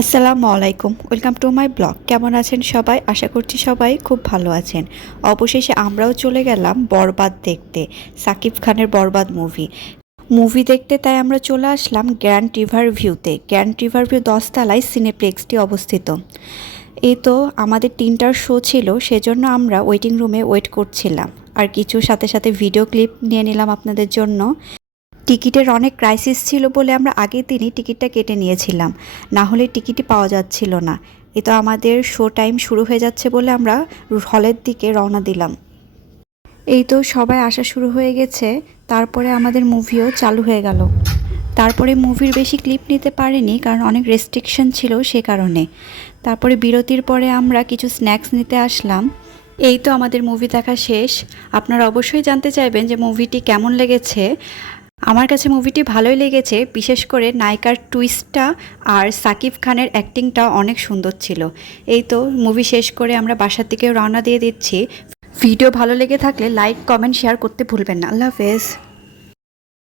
আসসালামু আলাইকুম, welcome to my blog. কেমন আছেন সবাই? আশা করছি সবাই খুব ভালো আছেন। অবশেষে আমরাও চলে গেলাম বরবাদ দেখতে, সাকিব খানের বরবাদ মুভি দেখতে। তাই আমরা চলে আসলাম গ্র্যান্ড রিভার ভিউতে। গ্র্যান্ড রিভার ভিউ 10 তলায় সিনেপ্লেক্সটি অবস্থিত। এই তো আমাদের 3টার শো ছিল, সেজন্য আমরা ওয়েটিং রুমে ওয়েট করছিলাম, আর কিছু সাথে সাথে ভিডিও ক্লিপ নিয়ে নিলাম আপনাদের জন্য। টিকিটের অনেক ক্রাইসিস ছিল বলে আমরা আগের দিনই টিকিটটা কেটে নিয়েছিলাম, না হলে টিকিটই পাওয়া যাচ্ছিল না। এই তো আমাদের শো টাইম শুরু হয়ে যাচ্ছে বলে আমরা হলের দিকে রওনা দিলাম। এই তো সবাই আসা শুরু হয়ে গেছে, তারপরে আমাদের মুভিও চালু হয়ে গেল। তারপরে মুভির বেশি ক্লিপ নিতে পারিনি, কারণ অনেক রেস্ট্রিকশন ছিল সে কারণে। তারপরে বিরতির পরে আমরা কিছু স্ন্যাক্স নিতে আসলাম। এই তো আমাদের মুভি দেখা শেষ। আপনারা অবশ্যই জানতে চাইবেন যে মুভিটি কেমন লেগেছে। আমার কাছে মুভিটি ভালোই লেগেছে, বিশেষ করে নায়িকার টুইস্টটা আর সাকিব খানের অ্যাক্টিংটা অনেক সুন্দর ছিল। এই তো মুভি শেষ করে আমরা বাসার দিকে রওনা দিয়ে দিচ্ছি। ভিডিও ভালো লেগে থাকলে লাইক, কমেন্ট, শেয়ার করতে ভুলবেন না। আল্লাহ হাফেজ।